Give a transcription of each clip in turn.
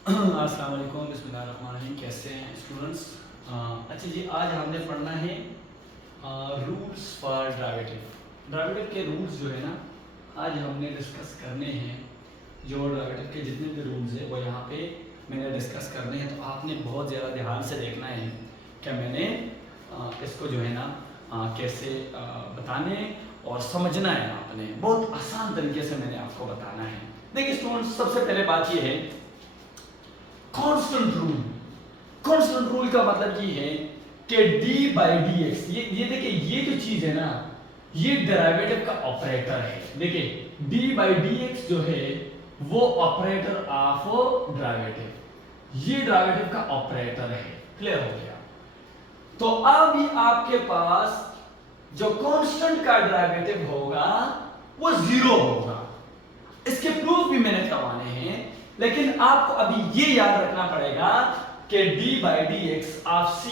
अस्सलाम वालेकुम, बिस्मिल्लाहिर्रहमानिर्रहीम। कैसे हैं स्टूडेंट्स? अच्छा जी, आज हमने पढ़ना है रूल्स फॉर डेरिवेटिव। डेरिवेटिव के रूल्स जो है ना, आज हमने डिस्कस करने हैं। जो डेरिवेटिव के जितने भी रूल्स हैं वो यहाँ पे मैंने डिस्कस करने हैं। तो आपने बहुत ज़्यादा ध्यान से देखना है कि मैंने इसको जो है ना कैसे बताने और समझना है। आपने बहुत आसान तरीके से मैंने आपको बताना है। देखिए स्टूडेंट्स, सबसे पहले बात ये है कांस्टेंट रूल। कांस्टेंट रूल का मतलब ये है कि d बाई डी एक्स, ये देखिए, ये जो चीज है ना, ये डेरिवेटिव का ऑपरेटर है। देखिए d बाई डी एक्स जो है वो ऑपरेटर ऑफ डेरिवेटिव, ये डेरिवेटिव का ऑपरेटर है। क्लियर हो गया? तो अब ये आपके पास जो कांस्टेंट का डेरिवेटिव होगा वो जीरो होगा। इसके प्रूफ भी मैंने करवाने हैं, लेकिन आपको अभी ये याद रखना पड़ेगा कि d by D X of c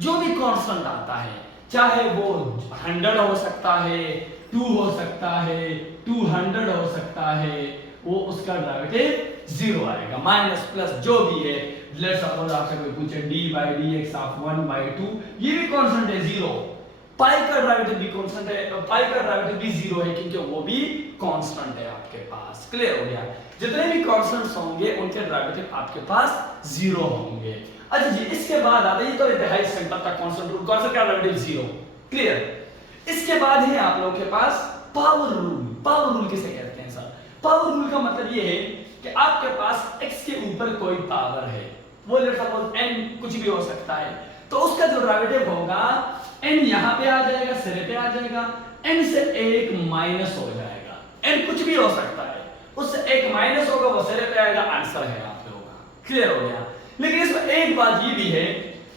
जो भी कांस्टेंट आता है, चाहे वो 100 हो सकता है, 2 हो सकता है, 200 हो सकता है, वो उसका डेरिवेटिव जीरो आएगा। माइनस प्लस जो भी है, लेट्स सपोज आपसे कोई पूछे d by D X of 1/2, ये भी कांस्टेंट है जीरो। पाई का डेरिवेटिव भी कांस्टेंट है, पाई का डेरिवेटिव भी जीरो है क्योंकि वो भी कांस्टेंट है आपके पास। क्लियर हो गया? जितने भी कांस्टेंट्स होंगे उनके डेरिवेटिव आपके पास जीरो होंगे। अच्छा जी, इसके बाद आता है, ये तो इंतहाई सिंपल था कांस्टेंट रूल, कांस्टेंट का डेरिवेटिव जीरो। क्लियर? इसके बाद है आप लोगों के पास पावर रूल। पावर रूल किसे कहते हैं सर? पावर रूल का मतलब ये है कि आपके पास x के ऊपर कोई पावर है, वो लेट्स सपोज n कुछ भी हो सकता है, तो उसका जो डेरिवेटिव होगा n यहां पे आ जाएगा, सिरे पे आ जाएगा, n से एक माइनस हो जाएगा। n कुछ भी हो सकता है, उससे एक माइनस होगा, वो सिरे पे आएगा, आंसर है आप लोगों का। क्लियर हो गया? लेकिन इसमें एक बात ये भी है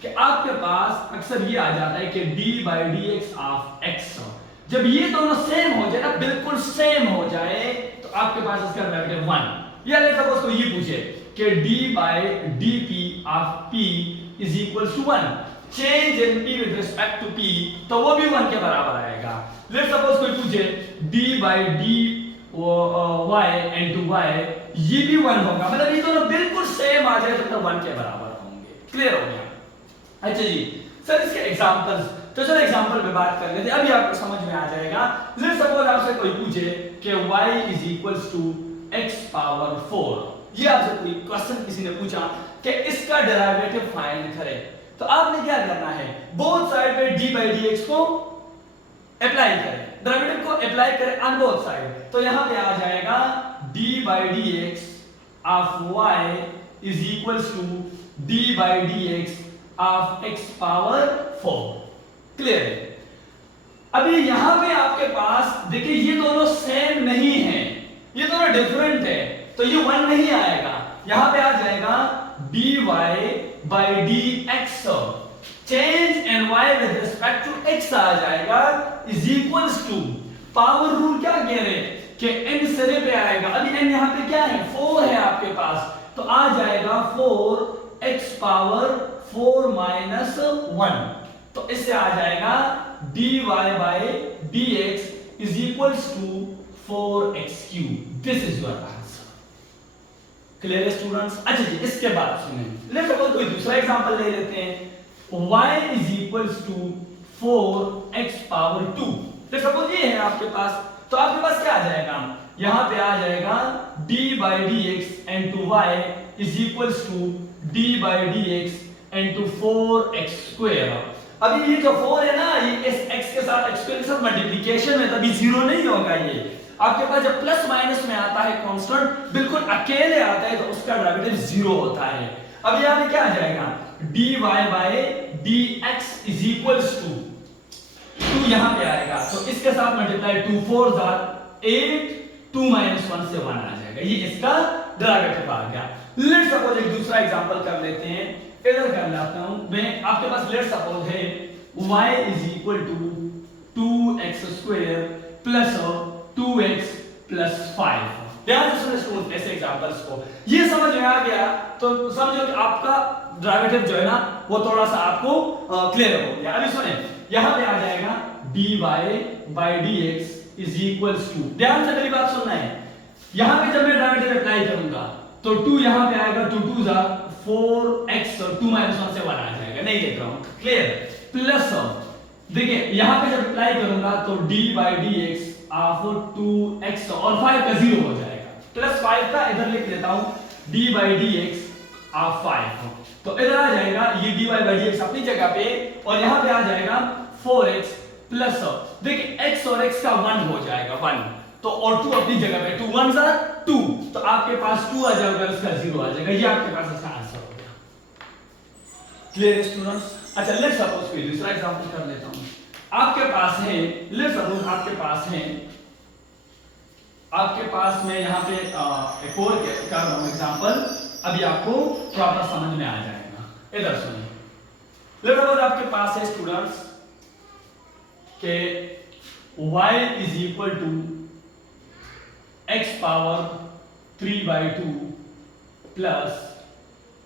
कि आपके पास अक्सर ये आ जाता है कि d by D X of x, जब ये दोनों सेम हो जाए ना, बिल्कुल सेम हो जाए, तो आपके पास इसका डेरिवेटिव 1। या लेट्स सपोज कोई ये पूछे कि d by D P of p is equal to 1, change in p with respect to p, तो वो भी 1 के बराबर आएगा। लेट्स सपोज कोई पूछे d by D y into y, ये भी 1 होगा। मतलब ये दोनों बिल्कुल सेम आ जाए तो 1 के बराबर होंगे। क्लियर हो गया? अच्छा जी सर, इसके एग्जांपल्स, तो चलो एग्जांपल में बात कर लेते हैं, अभी आपको समझ में आ जाएगा। लेट्स सपोज आपसे कोई पूछे कि y is equals to x power 4, ये आपसे कोई क्वेश्चन किसी ने पूछा कि इसका डेरिवेटिव फाइंड करें, तो आपने क्या करना है, बोथ साइड पे d बाई डी एक्स को अप्लाई करें, डेरिवेटिव को अप्लाई करें ऑन बोथ साइड। तो यहां पे आ जाएगा d by D X of y is equals to d by D X of x power 4। Clear है? अभी यहां पे आपके पास देखिए ये दोनों सेम नहीं है, ये दोनों डिफरेंट है, तो ये 1 नहीं आएगा। यहां पे आ जाएगा dy by D X, change in y with respect to x आ जाएगा, is equals to, power rule क्या कह रहे हैं कि n सिरे पे आएगा। अभी n यहां पे क्या है, 4 है आपके पास, तो आ जाएगा 4x पावर 4 माइनस 1, तो इससे आ जाएगा dy by D X is equals to 4x cube. This is your answer. Clear है स्टूडेंट्स? अच्छा जी, इसके बाद सुनिए, लेट्स सपोज कोई दूसरा एग्जांपल ले लेते हैं, y is equals to 4x power 2। Let's suppose ये है आपके पास, तो आपके पास क्या आ जाएगा, यहां पे आ जाएगा d by D X into y is equals to d by D X into 4x square. अभी ये जो 4 है ना, ये इस x के साथ x स्क्वायर के साथ मल्टीप्लिकेशन में, तभी जीरो नहीं होगा। ये आपके पास जब प्लस माइनस में आता है कांस्टेंट, बिल्कुल अकेले आता है, तो उसका डेरिवेटिव जीरो होता है। अब यहां पे क्या आ जाएगा, dy by D X is equals to 2 यहां पे आएगा, तो इसके साथ मल्टीप्लाई 2 4 8, 2 माइनस 1 से 1 आ जाएगा, ये इसका डेरिवेटिव आ गया। लेट्स सपोज एक दूसरा एग्जांपल कर लेते हैं, इधर कर लेता हूं मैं। आपके पास लेट्स सपोज है y is equal to 2x square plus 2x plus 5। ध्यान से सुनिए स्टूडेंट ऐसे एग्जांपल्स को, ये समझ में आ गया तो समझो कि आपका डेरिवेटिव जो है ना वो थोड़ा सा आपको क्लियर हो गया। अभी सुनिए, यहां पे आ जाएगा dy by dx is equals to, ध्यान से मेरी बात सुनना है, यहां पे जब मैं डेरिवेटिव अप्लाई करूंगा तो 2 यहां पे आएगा, 2 2 जा 4x और 2 माइनस 1 से 1 आ जाएगा, नहीं देख रहा हूं, क्लियर। प्लस देखिए यहां पे जब अप्लाई करूंगा तो d by D X of 2x और 5 का 0 हो जाएगा, प्लस 5 का इधर लिख देता हूं d by D X of 5, तो इधर आ जाएगा ये dy बाई डी एक्स अपनी जगह पे और यहां पे आ जाएगा 4x प्लस देखिए x और x का 1 हो जाएगा 1, तो और 2 अपनी जगह पे 2 1 2, तो आपके पास 2 आ जाएगा, इसका 0 आ जाएगा, ये आपके पास इसका आंसर हो गया। Clear students? अच्छा लेट्स सपोज कोई दूसरा एग्जांपल कर लेता हूं। आपके पास है, लेट्स सपोज आपके पास में यहां पे एक और कर रहा हूं एग्जांपल, अभी आपको प्रॉपर समझ में आ जाएगा। इधर सुनिए, लेट्स सपोज आपके पास है स्टूडेंट्स के y is equal to x power 3/2 plus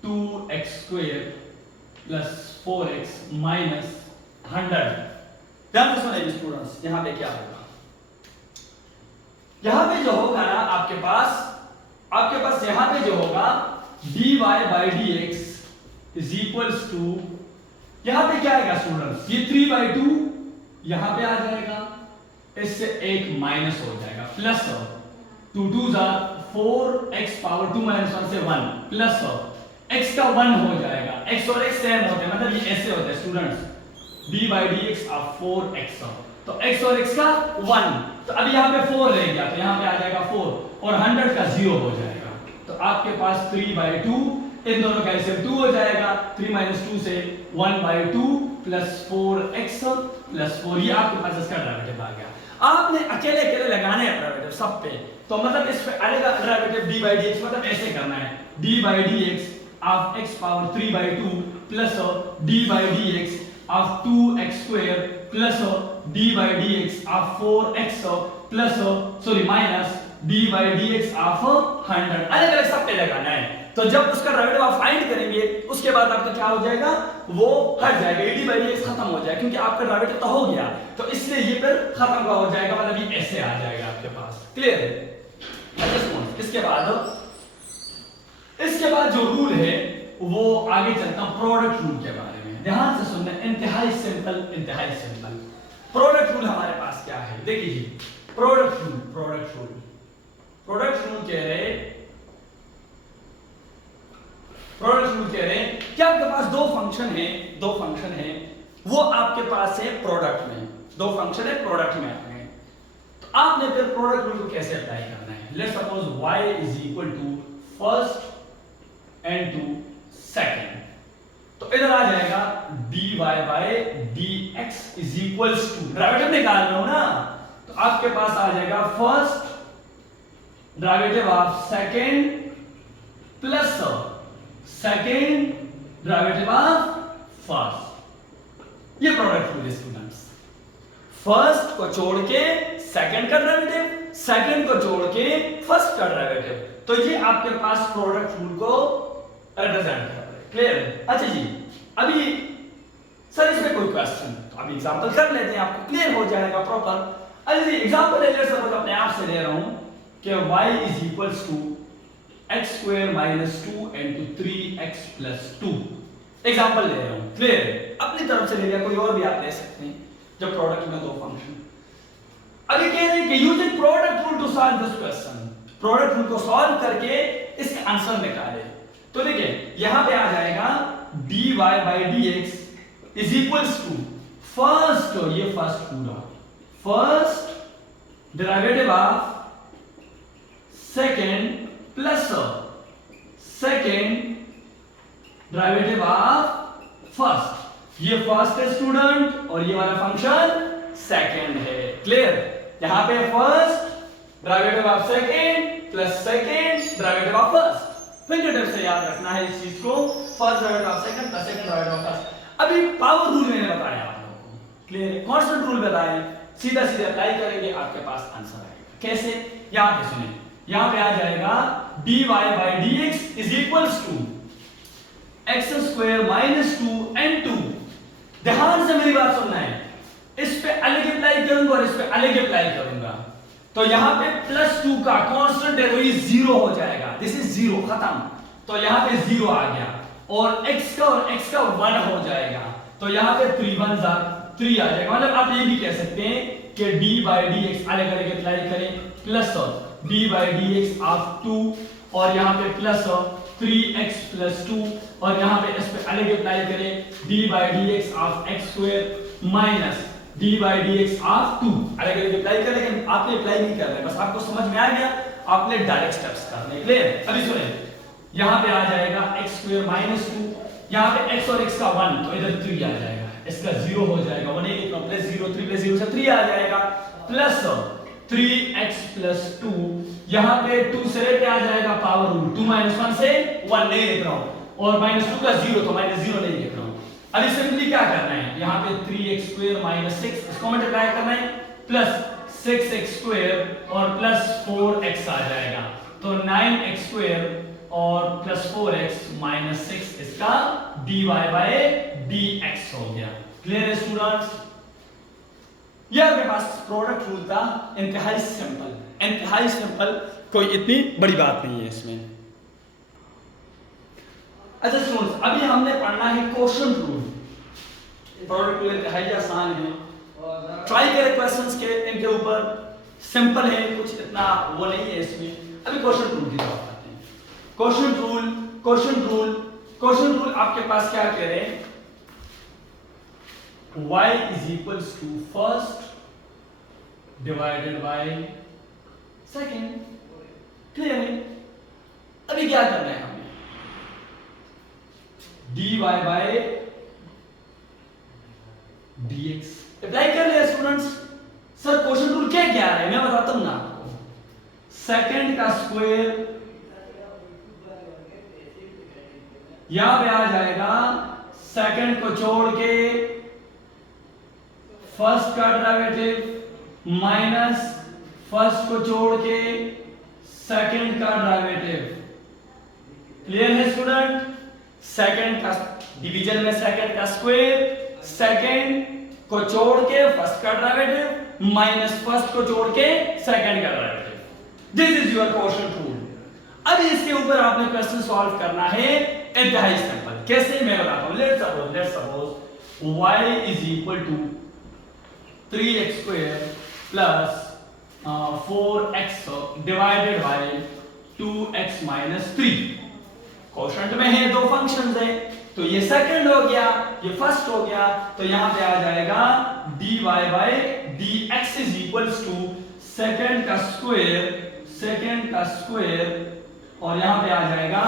2x square plus 4x minus 100। ध्यान से सुनिए स्टूडेंट्स, यहां पे क्या होगा, यहां पे जो होगा ना आपके पास यहां पे जो होगा dy by D X is equals to, यहां पे क्या आएगा स्टूडेंट्स, ये 3/2 यहां पे आ जाएगा, इससे एक माइनस हो जाएगा, प्लस 2 2 जा 4x पावर 2 माइनस 1 से 1 प्लस x का 1 हो जाएगा, x और x सेम होते हैं, मतलब ये ऐसे होते हैं students, d by D X of 4x, तो x और x का 1, तो अब यहाँ पे 4 रह गया, तो यहाँ पे आ जाएगा 4 और 100 का 0 हो जाएगा, तो आपके पास 3/2, इन दोनों का एलसीएम 2 हो जाएगा, 3 माइनस 2 से 1/2 प्लस 4x प्लस 4, ये आपके पास इसका डेरिवेटिव आ गया। आपने अकेले अकेले लगाने हैं डेरिवेटिव सब पे, तो मतलब इस पे आएगा derivative d by D x, मतलब ऐसे करना है d by D X of x power 3/2 plus d by D X of 2x square plus d by D X of 4x plus minus d by D X of 100, अलग अलग सब पे लगाना है। तो जब उसका डेरिवेटिव आप फाइंड करेंगे उसके बाद आपका क्या हो जाएगा, वो हट जाएगा, d बाई डी एक्स खत्म हो जाएगा, क्योंकि आपका डेरिवेटिव तो हो गया, तो इसलिए ये फिर खत्म हो जाएगा, मतलब ये ऐसे आ जाएगा आपके पास। क्लियर है? इसके बाद जो रूल है वो आगे चलता हूं प्रोडक्ट रूल के बारे में, ध्यान से सुनना, इंतहाई सिंपल प्रोडक्ट रूल हमारे पास क्या है, देखिए जी, प्रोडक्ट रूल कह रहे हैं कि आपके पास दो फंक्शन है, वो आपके पास है प्रोडक्ट में, दो फंक्शन है प्रोडक्ट में आपने, तो आपने फिर प्रोडक्ट रूल को कैसे अप्लाई करना है। Let's suppose y is equal to first and to second, तो इधर आ जाएगा dy by dx is equals to, derivative निकाल रहा हूं ना, तो आपके पास आ जाएगा first derivative of second plus second derivative of first. ये प्रोडक्ट रूल है स्टूडेंट्स, फर्स्ट को छोड़ के सेकंड का डेरिवेटिव, सेकंड को छोड़ के फर्स्ट का डेरिवेटिव, तो ये आपके पास प्रोडक्ट रूल को रिप्रेजेंट कर रहा है। क्लियर? अच्छा जी, अभी सर इसमें कोई क्वेश्चन, तो अभी एग्जांपल कर लेते हैं, आपको क्लियर हो जाएगा प्रॉपर। अच्छा जी, एग्जांपल ले लेते हैं, अपने आप से ले रहा हूं कि y is equals to x square minus 2 into 3x plus 2, example ले रहा हूं। क्लियर? अपनी तरफ से ले लिया, कोई और भी आप ले सकते हैं, जब प्रोडक्ट में दो फंक्शन। अभी कह रहे हैं कि using product rule to solve this question, product rule को सॉल्व करके इसका आंसर निकाले, तो देखिए यहां पे आ जाएगा dy by dx is equals to first, ये फर्स्ट पूरा first derivative of second plus second derivative of first, ये फर्स्ट है स्टूडेंट और ये वाला फंक्शन सेकंड है। क्लियर? यहां पे first derivative of second plus second derivative of first, finger से याद रखना है इस चीज को, first derivative of second plus second derivative of first. अभी पावर रूल मैंने बताया आप लोगों को, क्लियर है? कांस्टेंट रूल बताया, सीधा सीधा अप्लाई करेंगे, आपके पास आंसर आएगा। कैसे? यहां पे सुनिए, यहां पे आ जाएगा dy by dx is equals to x square minus 2 n2। ध्यान से मेरी बात सुनना है, इस पे अलग अप्लाई करूंगा और इस पे अलग अप्लाई करूंगा। तो यहां पे +2 का कांस्टेंट है तो ये 0 हो जाएगा, दिस इज 0, खत्म। तो यहां पे 0 आ गया और x का 1 हो जाएगा, तो यहां पे 3 1 3 आ जाएगा। मतलब आप ये भी कह सकते हैं कि d/dx अलग अलग अप्लाई करें, प्लस d/dx ऑफ 2 और यहां पे प्लस 3x + 2 और यहां पे इस पे अलग अप्लाई करें d/dx of x² minus d/dx of 2 अलग अलग अप्लाई करें, लेकिन आपने अप्लाई नहीं कर रहे, बस आपको समझ में आ गया, आपने डायरेक्ट स्टेप्स करने के लिए। अभी सुने, यहां पे आ जाएगा x² - 2, यहां पे x और x का 1 तो इधर 3 आ जाएगा, इसका 0 हो जाएगा, 1 1 प्लस 0 3 प्लस 0 से 3 आ जाएगा, प्लस 3x + 2 यहां पे 2 सिरे पे आ जाएगा पावर रूट, 2 - 1 से 1 नहीं लिख रहा हूं और -2 का 0 तो -0 नहीं लिख रहा हूं। अभी सिंपली क्या करना है, यहाँ पे 3x² - 6 इसको मल्टीप्लाई करना है, प्लस 6x² और प्लस 4x आ जाएगा, तो 9x² और प्लस 4x - 6 इसका dy/dx हो गया। क्लियर है स्टूडेंट्स? ये आपके पास प्रोडक्ट रूल था, इंतहाई सिंपल, कोई इतनी बड़ी बात नहीं है इसमें। अच्छा स्टूडेंट्स, अभी हमने पढ़ना है क्वोशंट रूल। प्रोडक्ट रूल इंतहाई आसान है, ट्राई करें क्वेश्चंस के, इनके ऊपर सिंपल है, कुछ इतना वो नहीं है इसमें। अभी क्वोशंट रूल की बात आते हैं। क्वोशंट रूल आपके पास क्या कह रहे हैं, y = first divided by second. Clear है? अभी क्या करना है हमें, dy/dx अप्लाई कर लिया स्टूडेंट्स। सर क्वेश्चन रूल क्या क्या है मैं बताता हूं ना आपको। सेकंड का स्क्वायर यहां पे आ जाएगा, सेकंड को छोड़ के फर्स्ट का डेरिवेटिव माइनस फर्स्ट को छोड़ के सेकंड का डेरिवेटिव। क्लियर है स्टूडेंट? सेकंड का डिवीजन में सेकंड का स्क्वायर, सेकंड को छोड़ के फर्स्ट का डेरिवेटिव माइनस फर्स्ट को छोड़ के सेकंड का derivative. This is your quotient rule. अब इसके ऊपर आपने क्वेश्चन सॉल्व करना है, इंतहाई सिंपल। कैसे मैं बताता हूं। Let's suppose y = 3x² plus 4x divided by 2x - 3। Quotient में है, दो फंक्शंस है, तो ये सेकंड हो गया, ये फर्स्ट हो गया, तो यहां पे आ जाएगा dy/dx = सेकंड का स्क्वायर और यहां पे आ जाएगा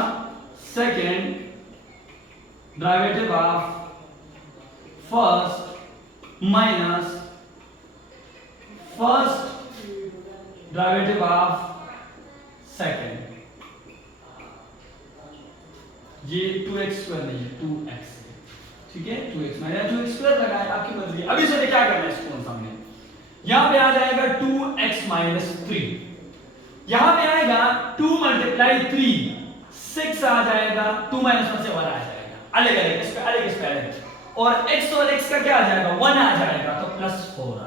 second derivative of first minus first derivative of second. ये 2x² नहीं है, 2x है, ठीक है, 2x मैंने 2x² लगाया, आपकी मर्जी। अभी से क्या करना है इसको सामने, यहां पे आ जाएगा 2x - 3, यहां पे आएगा 2 × 3 6 आ जाएगा, 2 - 1 से 1 आ जाएगा, अलग अलग इस पे अलग और x और x का क्या आ जाएगा 1 आ जाएगा, तो +4 आ